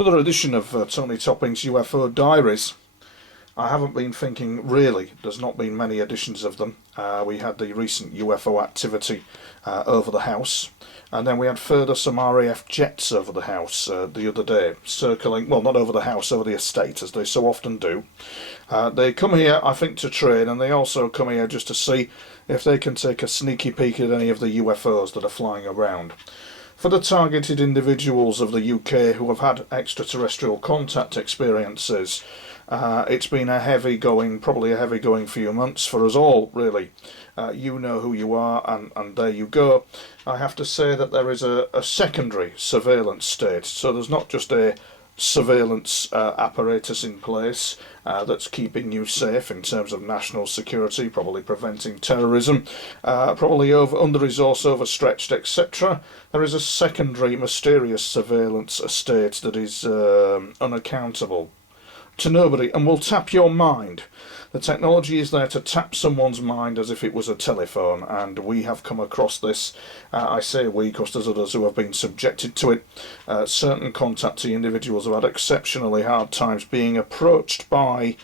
Another edition of Tony Topping's UFO Diaries. I haven't been thinking, really, there's not been many editions of them. We had the recent UFO activity over the house, and then we had further some RAF jets over the house the other day, circling, well, not over the house, over the estate, as they so often do. They come here, I think, to train, and they also come here just to see if they can take a sneaky peek at any of the UFOs that are flying around. For the targeted individuals of the UK who have had extraterrestrial contact experiences, it's been a probably a heavy going few months for us all, really. You know who you are, and there you go. I have to say that there is a secondary surveillance state, so there's not just a surveillance apparatus in place that's keeping you safe in terms of national security, probably preventing terrorism, probably under-resourced, overstretched, etc. There is a secondary mysterious surveillance state that is unaccountable to nobody and will tap your mind. The technology is there to tap someone's mind as if it was a telephone, and we have come across this. I say we because there's others who have been subjected to it. Certain contactee individuals have had exceptionally hard times being approached by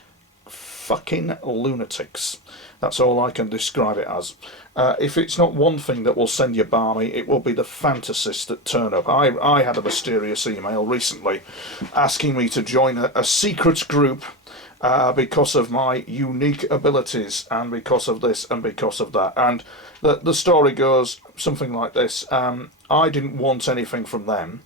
fucking lunatics. That's all I can describe it as. If it's not one thing that will send you balmy, it will be the fantasies that turn up. I had a mysterious email recently asking me to join a secret group because of my unique abilities, and because of this and because of that. And the story goes something like this. I didn't want anything from them,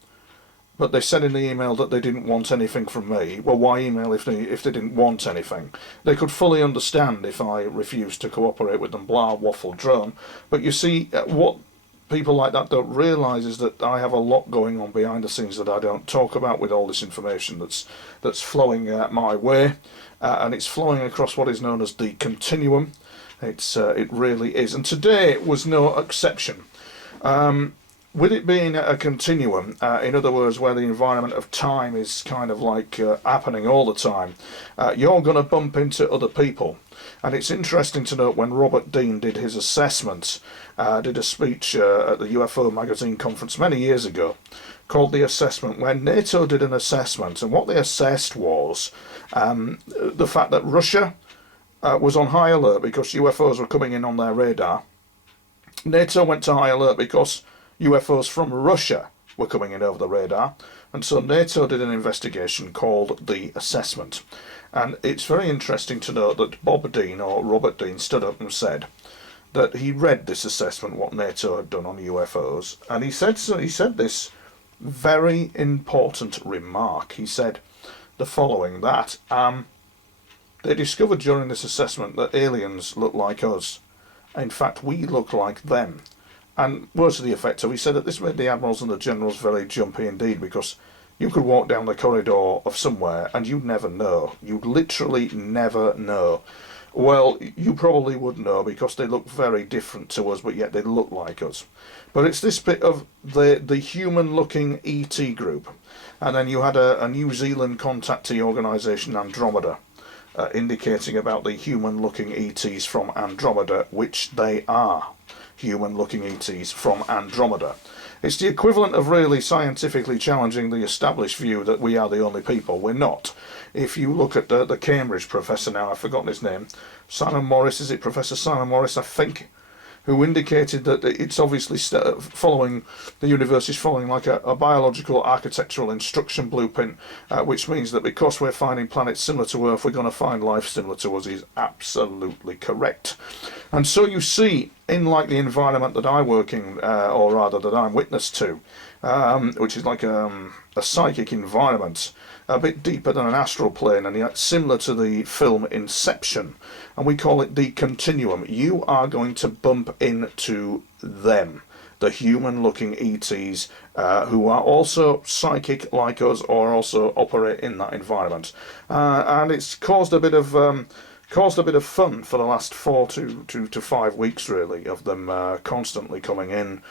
but they said in the email that they didn't want anything from me. Well, why email if they didn't want anything? They could fully understand if I refused to cooperate with them, blah, waffle, drone. But you see, what people like that don't realise is that I have a lot going on behind the scenes that I don't talk about, with all this information that's flowing my way, and it's flowing across what is known as the continuum. It really is, and today was no exception. With it being a continuum, in other words, where the environment of time is kind of like happening all the time, you're going to bump into other people. And it's interesting to note when Robert Dean did his assessment, did a speech at the UFO magazine conference many years ago, called The Assessment, where NATO did an assessment, and what they assessed was the fact that Russia was on high alert because UFOs were coming in on their radar. NATO went to high alert because UFOs from Russia were coming in over the radar, and so NATO did an investigation called The Assessment. And it's very interesting to note that Bob Dean, or Robert Dean, stood up and said that he read this assessment, what NATO had done on UFOs, and he said this very important remark. He said the following, that they discovered during this assessment that aliens look like us. In fact, we look like them. And words to the effect of, he said that this made the admirals and the generals very jumpy indeed, because you could walk down the corridor of somewhere and you'd never know. You'd literally never know. Well, you probably would know because they look very different to us, but yet they look like us. But it's this bit of the human-looking ET group. And then you had a New Zealand contactee organisation, Andromeda, indicating about the human-looking ETs from Andromeda, which they are. Human-looking ETs from Andromeda. It's the equivalent of really scientifically challenging the established view that we are the only people. We're not. If you look at the Cambridge professor now, I've forgotten his name, Simon Morris, is it Professor Simon Morris, I think, who indicated that it's obviously following, the universe is following like a biological architectural instruction blueprint, which means that because we're finding planets similar to Earth, we're going to find life similar to us. Is absolutely correct. And so you see, in like the environment that I work in, or rather that I'm witness to, which is like a psychic environment, a bit deeper than an astral plane, and yet similar to the film Inception, and we call it the continuum. You are going to bump into them, the human-looking ETs, who are also psychic like us, or also operate in that environment, and it's caused a bit of fun for the last 4 to 5 weeks, really, of them constantly coming in,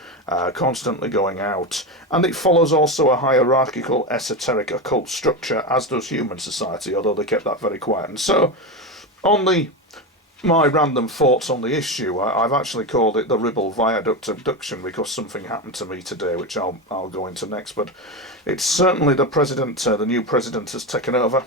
constantly going out. And it follows also a hierarchical, esoteric, occult structure, as does human society, although they kept that very quiet. And so, on the my random thoughts on the issue, I've actually called it the Ribble Viaduct abduction because something happened to me today, which I'll go into next. But it's certainly the president, the new president has taken over.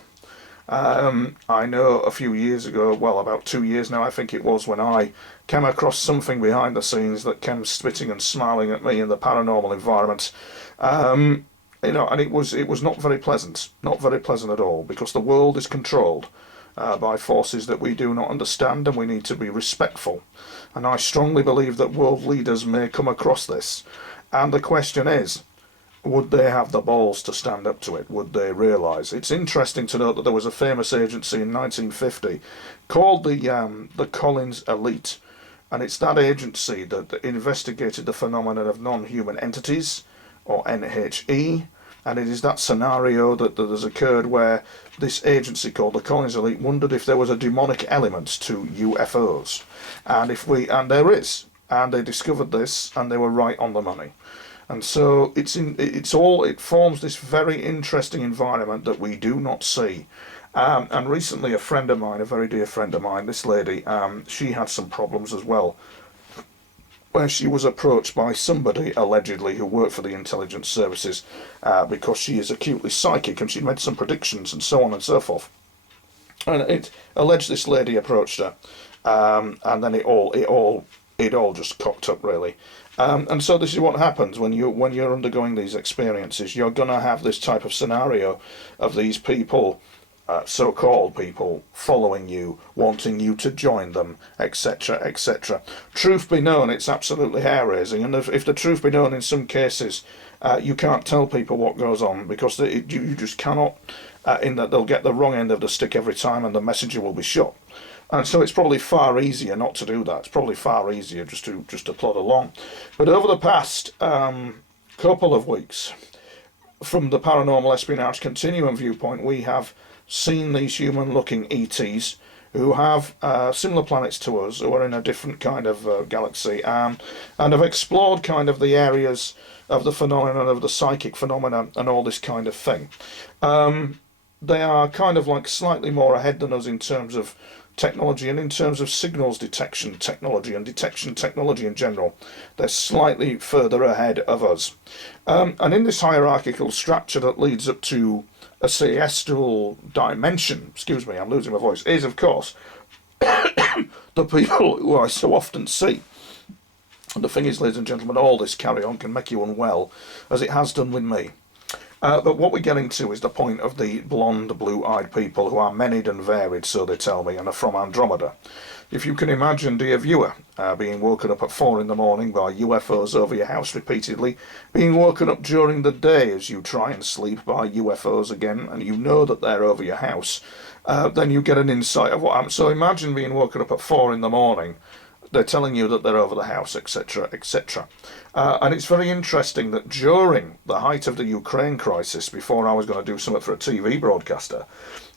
I know a few years ago, well, about 2 years now, I think it was, when I came across something behind the scenes that came spitting and smiling at me in the paranormal environment. And it was not very pleasant, not very pleasant at all, because the world is controlled by forces that we do not understand, and we need to be respectful. And I strongly believe that world leaders may come across this. And the question is, would they have the balls to stand up to it? Would they realise? It's interesting to note that there was a famous agency in 1950 called the Collins Elite, and it's that agency that investigated the phenomenon of non-human entities, or NHE, and it is that scenario that has occurred where this agency called the Collins Elite wondered if there was a demonic element to UFOs, and there is, and they discovered this, and they were right on the money. And so it forms this very interesting environment that we do not see. And recently, a friend of mine, a very dear friend of mine, this lady, she had some problems as well, where she was approached by somebody, allegedly, who worked for the intelligence services, because she is acutely psychic, and she made some predictions and so on and so forth. And it alleged this lady approached her, and then it all just cocked up, really. And so this is what happens when you're undergoing these experiences. You're going to have this type of scenario of these people, so-called people, following you, wanting you to join them, etc., etc. Truth be known, it's absolutely hair-raising, and if the truth be known, in some cases, you can't tell people what goes on, because you just cannot, in that they'll get the wrong end of the stick every time, and the messenger will be shot. And so it's probably far easier not to do that. It's probably far easier just to plod along. But over the past couple of weeks, from the paranormal espionage continuum viewpoint, we have seen these human-looking ETs who have similar planets to us, who are in a different kind of galaxy, and have explored kind of the areas of the phenomenon of the psychic phenomena and all this kind of thing. They are kind of like slightly more ahead than us in terms of technology and in terms of signals detection technology and detection technology in general. They're slightly further ahead of us. And in this hierarchical structure that leads up to a celestial dimension, excuse me, I'm losing my voice, is of course the people who I so often see. And the thing is, ladies and gentlemen, all this carry on can make you unwell, as it has done with me. But what we're getting to is the point of the blonde, blue-eyed people who are many and varied, so they tell me, and are from Andromeda. If you can imagine, dear viewer, being woken up at 4 in the morning by UFOs over your house repeatedly, being woken up during the day as you try and sleep by UFOs again, and you know that they're over your house, then you get an insight of what happens. So imagine being woken up at 4 in the morning, they're telling you that they're over the house, etc., etc. And it's very interesting that during the height of the Ukraine crisis, before I was going to do something for a TV broadcaster,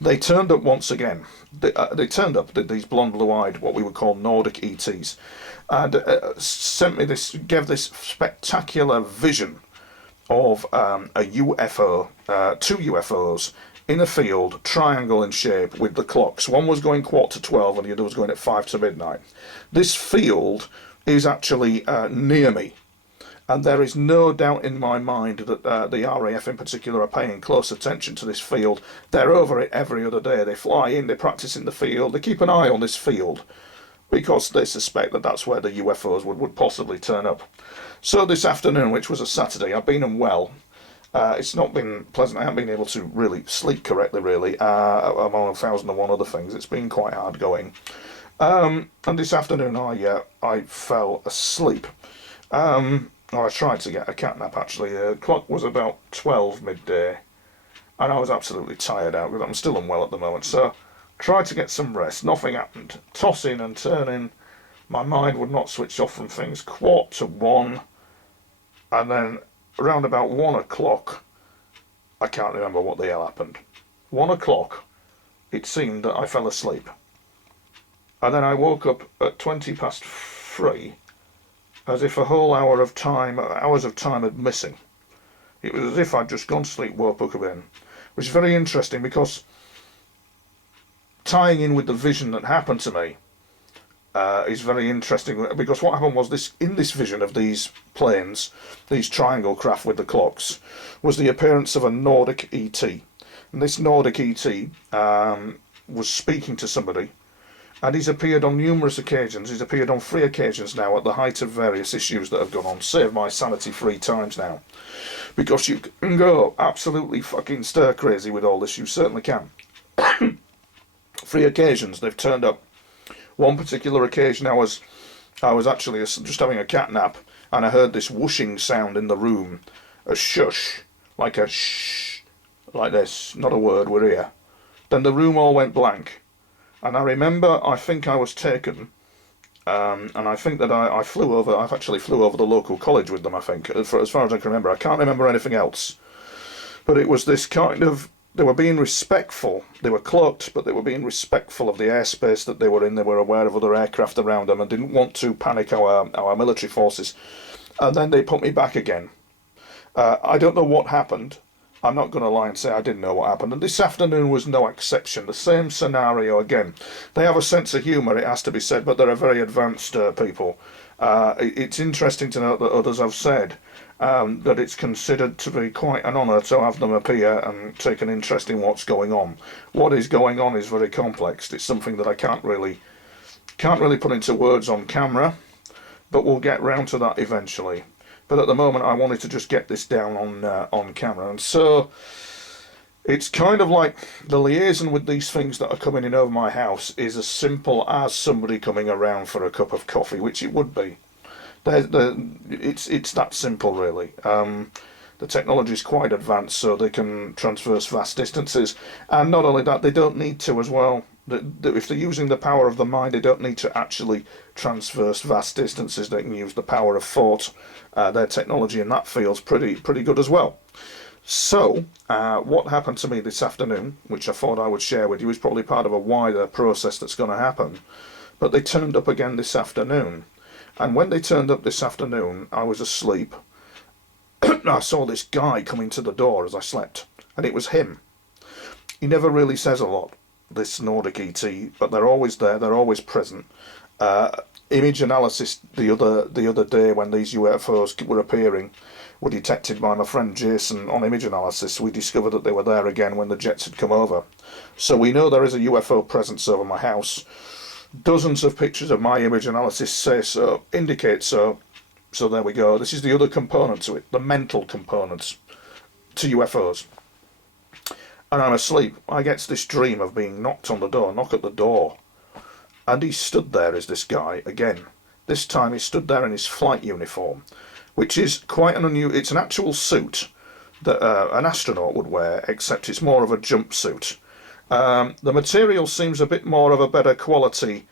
they turned up once again. They turned up, these blonde, blue-eyed, what we would call Nordic ETs, and gave this spectacular vision of a UFO, two UFOs, in a field, triangle in shape, with the clocks. One was going 11:45 and the other was going at 5 to midnight. This field is actually near me, and there is no doubt in my mind that the RAF in particular are paying close attention to this field. They're over it every other day. They fly in, they practice in the field, they keep an eye on this field, because they suspect that that's where the UFOs would possibly turn up. So this afternoon, which was a Saturday, I've been unwell. It's not been pleasant. I haven't been able to really sleep correctly, really, among 1,001 other things. It's been quite hard going. And this afternoon I fell asleep. I tried to get a cat nap, actually. The clock was about 12 midday, and I was absolutely tired out, because I'm still unwell at the moment. So tried to get some rest. Nothing happened. Tossing and turning. My mind would not switch off from things. 1:15, and then around about 1 o'clock, I can't remember what the hell happened. 1 o'clock, it seemed that I fell asleep. And then I woke up at 3:20, as if a whole hours of time had missing. It was as if I'd just gone to sleep, woke up again. Which is very interesting, because tying in with the vision that happened to me, is very interesting, because what happened was this, in this vision of these planes, these triangle craft with the clocks, was the appearance of a Nordic ET. And this Nordic ET was speaking to somebody, and he's appeared on numerous occasions. He's appeared on 3 occasions now at the height of various issues that have gone on. Save my sanity 3 times now. Because you can go absolutely fucking stir crazy with all this, you certainly can. 3 occasions they've turned up. One particular occasion I was actually just having a cat nap, and I heard this whooshing sound in the room. A shush. Like a shh. Like this. Not a word, we're here. Then the room all went blank. And I remember, I think I was taken, and I think that I flew over, I've actually flew over the local college with them, I think, as far as I can remember. I can't remember anything else. But it was this kind of, they were being respectful. They were cloaked, but they were being respectful of the airspace that they were in. They were aware of other aircraft around them and didn't want to panic our military forces. And then they put me back again. I don't know what happened. I'm not going to lie and say I didn't know what happened. And this afternoon was no exception. The same scenario again. They have a sense of humour, it has to be said, but they're a very advanced people. It's interesting to note that others have said that it's considered to be quite an honour to have them appear and take an interest in what's going on. What is going on is very complex. It's something that I can't really put into words on camera, but we'll get round to that eventually. But at the moment I wanted to just get this down on camera. And so it's kind of like the liaison with these things that are coming in over my house is as simple as somebody coming around for a cup of coffee, which it would be. It's that simple, really. The technology is quite advanced, so they can traverse vast distances. And not only that, they don't need to as well. If they're using the power of the mind, they don't need to actually traverse vast distances. They can use the power of thought. Their technology in that field's pretty good as well. So, what happened to me this afternoon, which I thought I would share with you, is probably part of a wider process that's going to happen. But they turned up again this afternoon. And when they turned up this afternoon, I was asleep. I saw this guy coming to the door as I slept. And it was him. He never really says a lot, this Nordic ET, but they're always there, they're always present. Image analysis the other day when these UFOs were appearing were detected by my friend Jason on image analysis. We discovered that they were there again when the jets had come over. So we know there is a UFO presence over my house. Dozens of pictures of my image analysis say so, indicate so. So there we go. This is the other component to it, the mental components to UFOs. And I'm asleep. I get this dream of being knocked on the door, knock at the door. And he stood there as this guy again. This time he stood there in his flight uniform, which is quite an unusual. It's an actual suit that an astronaut would wear, except it's more of a jumpsuit. The material seems a bit more of a better quality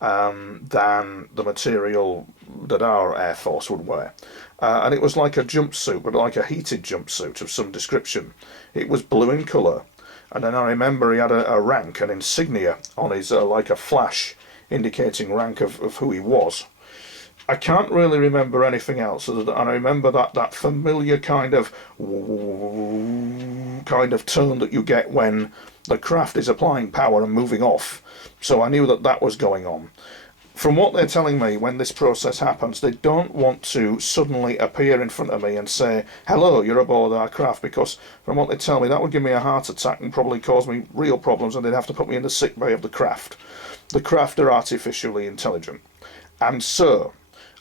than the material that our Air Force would wear. And it was like a jumpsuit, but like a heated jumpsuit of some description. It was blue in colour. And then I remember he had a rank, an insignia on his, like a flash, indicating rank of who he was. I can't really remember anything else, and I remember that familiar kind of tone that you get when the craft is applying power and moving off. So I knew that was going on. From what they're telling me, when this process happens, they don't want to suddenly appear in front of me and say, hello, you're aboard our craft, because from what they tell me, that would give me a heart attack and probably cause me real problems, and they'd have to put me in the sick bay of the craft. The craft are artificially intelligent. And so,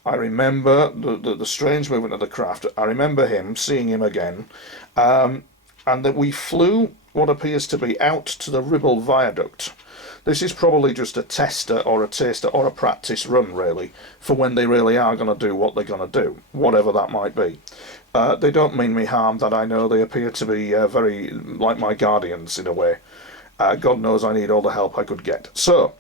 I remember the strange movement of the craft. I remember seeing him again, and that we flew what appears to be out to the Ribble Viaduct. This is probably just a tester or a taster or a practice run, really, for when they really are going to do what they're going to do, whatever that might be. They don't mean me harm, that I know. They appear to be very like my guardians in a way. God knows I need all the help I could get. So,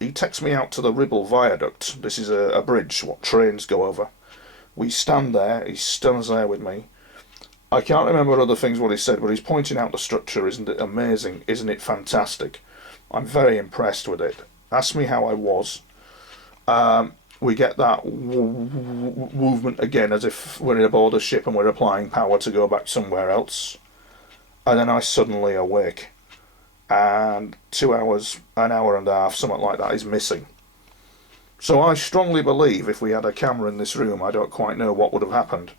he takes me out to the Ribble Viaduct. This is a bridge, what trains go over. We stand there, he stands there with me. I can't remember other things what he said, but he's pointing out the structure. Isn't it amazing? Isn't it fantastic? I'm very impressed with it. Ask me how I was. We get that movement again as if we're aboard a ship and we're applying power to go back somewhere else. And then I suddenly awake. And 2 hours, an hour and a half, something like that, is missing. So I strongly believe if we had a camera in this room, I don't quite know what would have happened.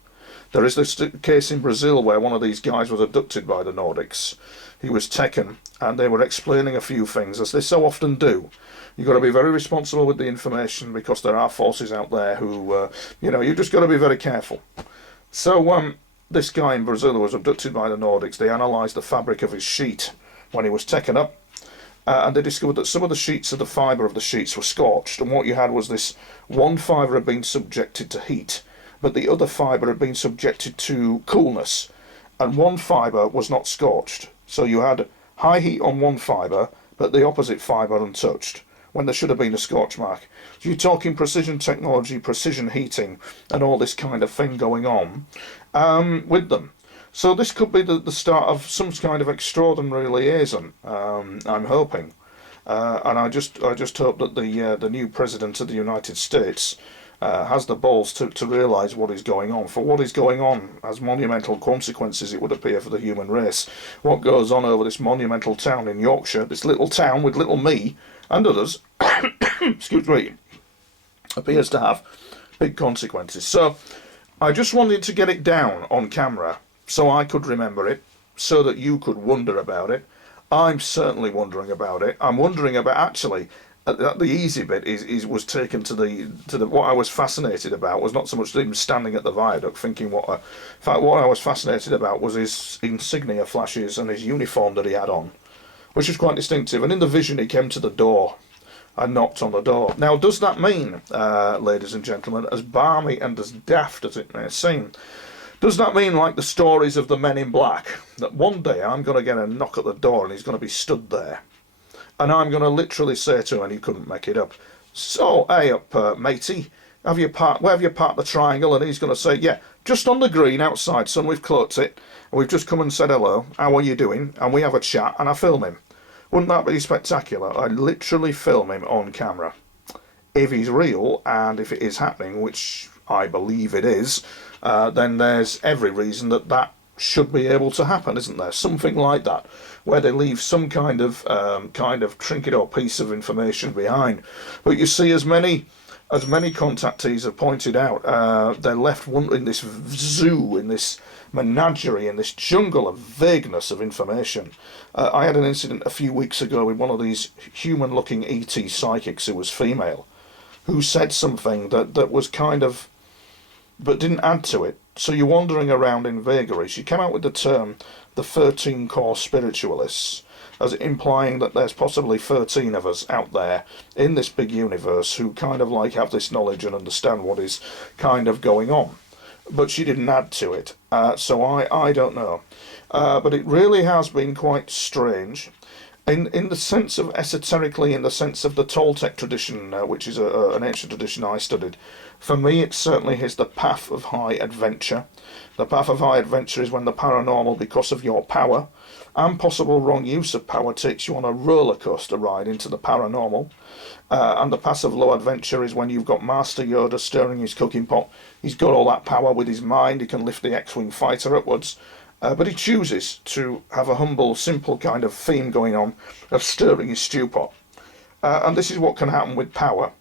There is this case in Brazil where one of these guys was abducted by the Nordics. He was taken, and they were explaining a few things, as they so often do. You've got to be very responsible with the information, because there are forces out there who, you've just got to be very careful. So this guy in Brazil who was abducted by the Nordics, they analysed the fabric of his sheet when he was taken up, and they discovered that some of the sheets of the fibre of the sheets were scorched, and what you had was this one fibre had been subjected to heat, but the other fibre had been subjected to coolness, and one fibre was not scorched. So you had high heat on one fibre, but the opposite fibre untouched, when there should have been a scorch mark. So you're talking precision technology, precision heating, and all this kind of thing going on with them. So this could be the start of some kind of extraordinary liaison, I'm hoping. And I just hope that the new President of the United States has the balls to realise what is going on. For what is going on has monumental consequences, it would appear, for the human race. What goes on over this monumental town in Yorkshire, this little town with little me and others, excuse me, appears to have big consequences. So I just wanted to get it down on camera so I could remember it, so that you could wonder about it. I'm certainly wondering about it. I'm wondering about, actually, the easy bit was taken to the what I was fascinated about was not so much him standing at the viaduct thinking in fact what I was fascinated about was his insignia flashes and his uniform that he had on, which was quite distinctive. And in the vision he came to the door and knocked on the door. Now, does that mean, ladies and gentlemen, as balmy and as daft as it may seem, does that mean, like the stories of the Men in Black, that one day I'm going to get a knock at the door and he's going to be stood there, and I'm going to literally say to him, and he couldn't make it up, "So, hey up, matey, where have you parked the triangle?" And he's going to say, "Yeah, just on the green outside, son, we've clocked it, and we've just come and said hello, how are you doing?" And we have a chat, and I film him. Wouldn't that be spectacular? I literally film him on camera. If he's real, and if it is happening, which I believe it is, then there's every reason that should be able to happen, isn't there? Something like that, where they leave some kind of trinket or piece of information behind. But you see, as many contactees have pointed out, they're left in this zoo, in this menagerie, in this jungle of vagueness of information. I had an incident a few weeks ago with one of these human-looking ET psychics who was female, who said something that was kind of, but didn't add to it. So you're wandering around in vagary. She came out with the term the 13 core spiritualists, as implying that there's possibly 13 of us out there in this big universe who kind of like have this knowledge and understand what is kind of going on. But she didn't add to it, so I don't know. But it really has been quite strange. In the sense of esoterically, in the sense of the Toltec tradition, which is an ancient tradition I studied, for me it certainly is the path of high adventure. The path of high adventure is when the paranormal, because of your power and possible wrong use of power, takes you on a roller coaster ride into the paranormal. And the path of low adventure is when you've got Master Yoda stirring his cooking pot. He's got all that power with his mind, he can lift the X-Wing fighter upwards. But he chooses to have a humble, simple kind of theme going on of stirring his stew pot. And this is what can happen with power.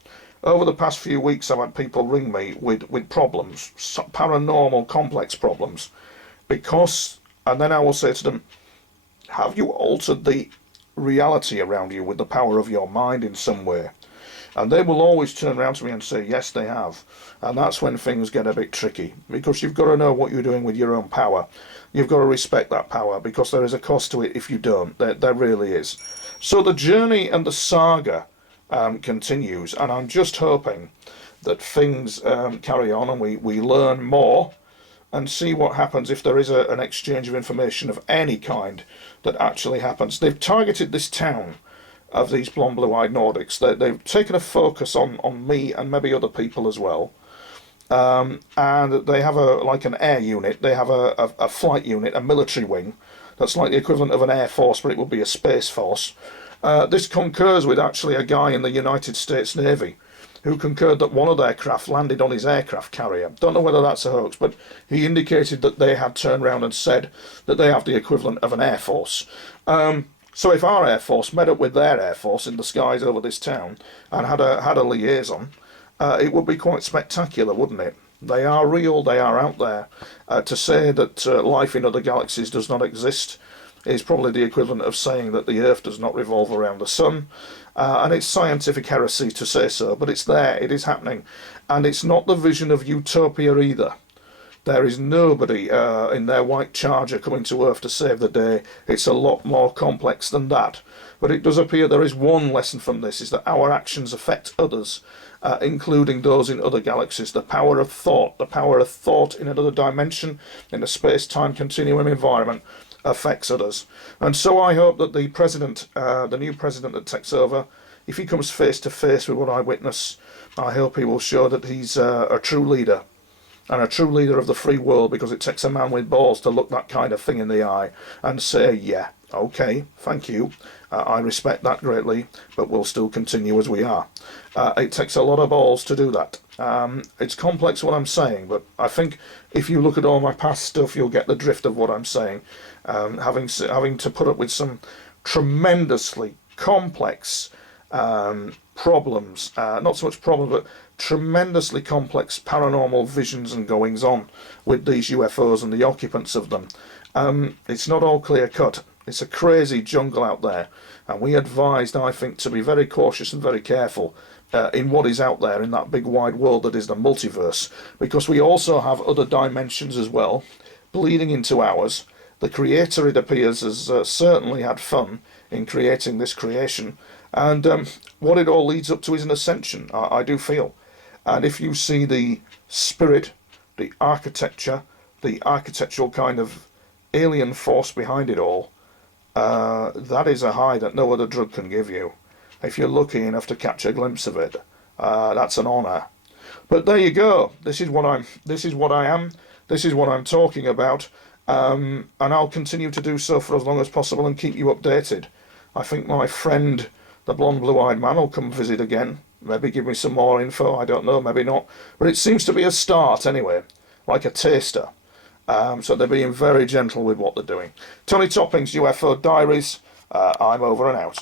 Over the past few weeks, I've had people ring me with problems, paranormal, complex problems. And then I will say to them, have you altered the reality around you with the power of your mind in some way? And they will always turn around to me and say, yes, they have. And that's when things get a bit tricky, because you've got to know what you're doing with your own power. You've got to respect that power, because there is a cost to it if you don't. There really is. So the journey and the saga continues, and I'm just hoping that things carry on and we learn more and see what happens if there is an exchange of information of any kind that actually happens. They've targeted this town of these blonde blue-eyed Nordics. They've taken a focus on me and maybe other people as well. And they have like an air unit, they have a flight unit, a military wing, that's like the equivalent of an air force, but it would be a space force. This concurs with actually a guy in the United States Navy who concurred that one of their craft landed on his aircraft carrier. Don't know whether that's a hoax, but he indicated that they had turned around and said that they have the equivalent of an air force. So if our air force met up with their air force in the skies over this town and had a liaison, it would be quite spectacular, wouldn't it? They are real, they are out there. To say that life in other galaxies does not exist is probably the equivalent of saying that the Earth does not revolve around the Sun. And it's scientific heresy to say so, but it's there, it is happening. And it's not the vision of utopia either. There is nobody in their white charger coming to Earth to save the day. It's a lot more complex than that. But it does appear there is one lesson from this, is that our actions affect others, including those in other galaxies. The power of thought in another dimension, in a space-time continuum environment, affects others. And so I hope that the president, the new president that takes over, if he comes face to face with what I witness, I hope he will show that he's a true leader, and a true leader of the free world, because it takes a man with balls to look that kind of thing in the eye and say, yeah, okay, thank you, I respect that greatly, but we'll still continue as we are. It takes a lot of balls to do that. It's complex what I'm saying, but I think if you look at all my past stuff, you'll get the drift of what I'm saying. Having to put up with some tremendously complex problems, not so much problems, but tremendously complex paranormal visions and goings on with these UFOs and the occupants of them. It's not all clear cut. It's a crazy jungle out there, and we advised, I think, to be very cautious and very careful in what is out there in that big wide world that is the multiverse, because we also have other dimensions as well bleeding into ours. The creator, it appears, has certainly had fun in creating this creation, and what it all leads up to is an ascension, I do feel. And if you see the spirit, the architecture, the architectural kind of alien force behind it all, that is a high that no other drug can give you. If you're lucky enough to catch a glimpse of it, that's an honour. But there you go. This is what I am. This is what I'm talking about. And I'll continue to do so for as long as possible and keep you updated. I think my friend, the blonde blue-eyed man, will come visit again. Maybe give me some more info, I don't know, maybe not. But it seems to be a start anyway, like a taster. So they're being very gentle with what they're doing. Tony Topping's UFO Diaries. I'm over and out.